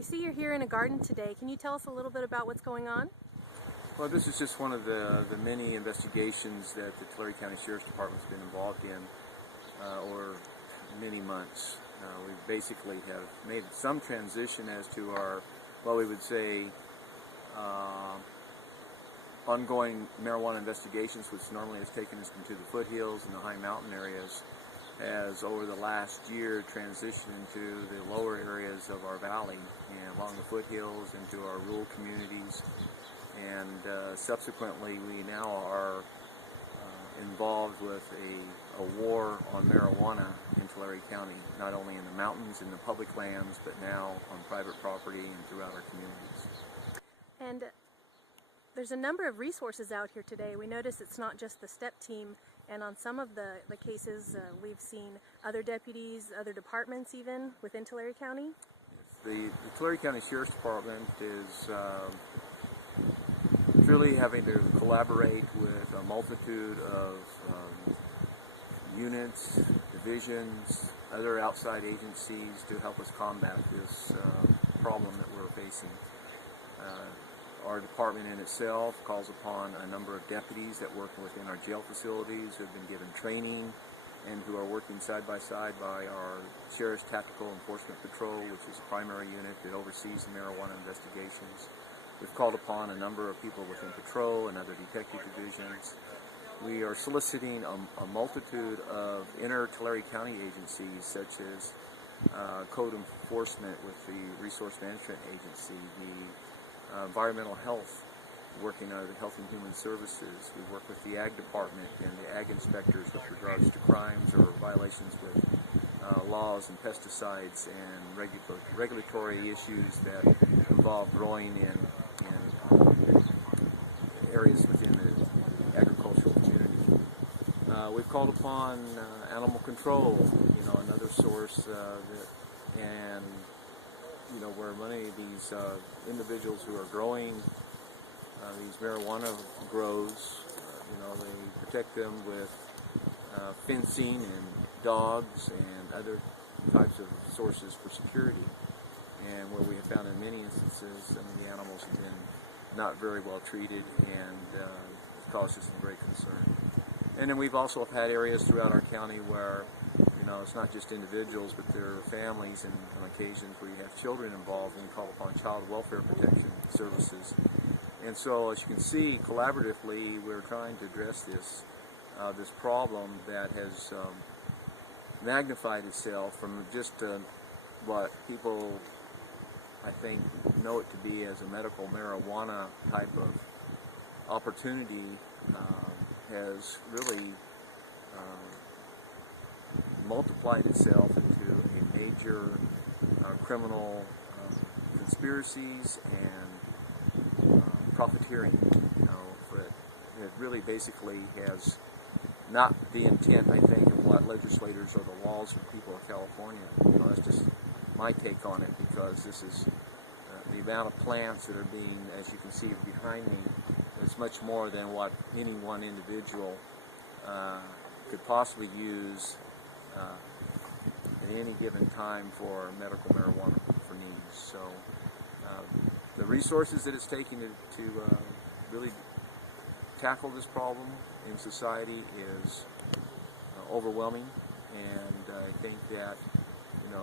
We see you're here in a garden today. Can you tell us a little bit about what's going on? Well, this is just one of the many investigations that the Tulare County Sheriff's Department's been involved in over many months. We basically have made some transition as to our, well, we would say, ongoing marijuana investigations, which normally has taken us into the foothills and the high mountain areas, has over the last year transitioned into the lower areas of our valley and along the foothills into our rural communities. And subsequently, we now are involved with a war on marijuana in Tulare County, not only in the mountains and the public lands, but now on private property and throughout our communities. And there's a number of resources out here today. We notice it's not just the STEP team, and on some of the cases we've seen other deputies, other departments even within Tulare County. The Tulare County Sheriff's Department is truly having to collaborate with a multitude of units, divisions, other outside agencies to help us combat this problem that we're facing. Our department in itself calls upon a number of deputies that work within our jail facilities who have been given training and who are working side by side by our Sheriff's Tactical Enforcement Patrol, which is a primary unit that oversees the marijuana investigations. We've called upon a number of people within patrol and other detective divisions. We are soliciting a multitude of inter-Tulare County agencies, such as code enforcement with the Resource Management Agency, the environmental health, working out of the Health and Human Services. We work with the Ag Department and the Ag Inspectors with regards to crimes or violations with laws and pesticides and regulatory issues that involve growing in areas within the agricultural community. We've called upon animal control, another source and where many of these individuals who are growing these marijuana grows, they protect them with fencing and dogs and other types of sources for security. And where we have found in many instances some of the animals have been not very well treated and it caused us some great concern. And then we've also had areas throughout our county where it's not just individuals, but there are families and on occasions where you have children involved, and you call upon child welfare protection services. And so, as you can see, collaboratively, we're trying to address this problem that has magnified itself from just what people, I think, know it to be as a medical marijuana type of opportunity, has really multiplied itself into a major criminal conspiracies and profiteering. It really basically has not the intent, I think, of what legislators or the laws of the people of California. That's just my take on it, because this is the amount of plants that are being, as you can see behind me, it's much more than what any one individual could possibly use at any given time for medical marijuana for needs. So the resources that it's taking to really tackle this problem in society is overwhelming, and I think that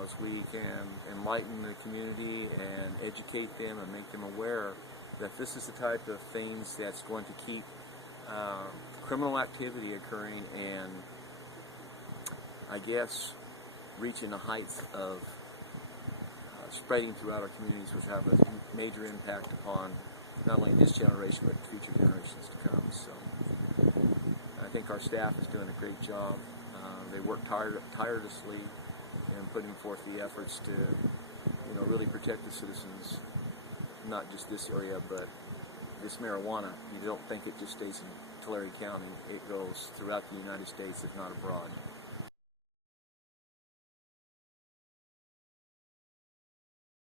as we can enlighten the community and educate them and make them aware that this is the type of things that's going to keep criminal activity occurring and, I guess, reaching the heights of spreading throughout our communities, which have a major impact upon not only this generation but future generations to come. So I think our staff is doing a great job. They work tirelessly in putting forth the efforts to really protect the citizens, not just this area, but this marijuana. You don't think it just stays in Tulare County. It goes throughout the United States, if not abroad.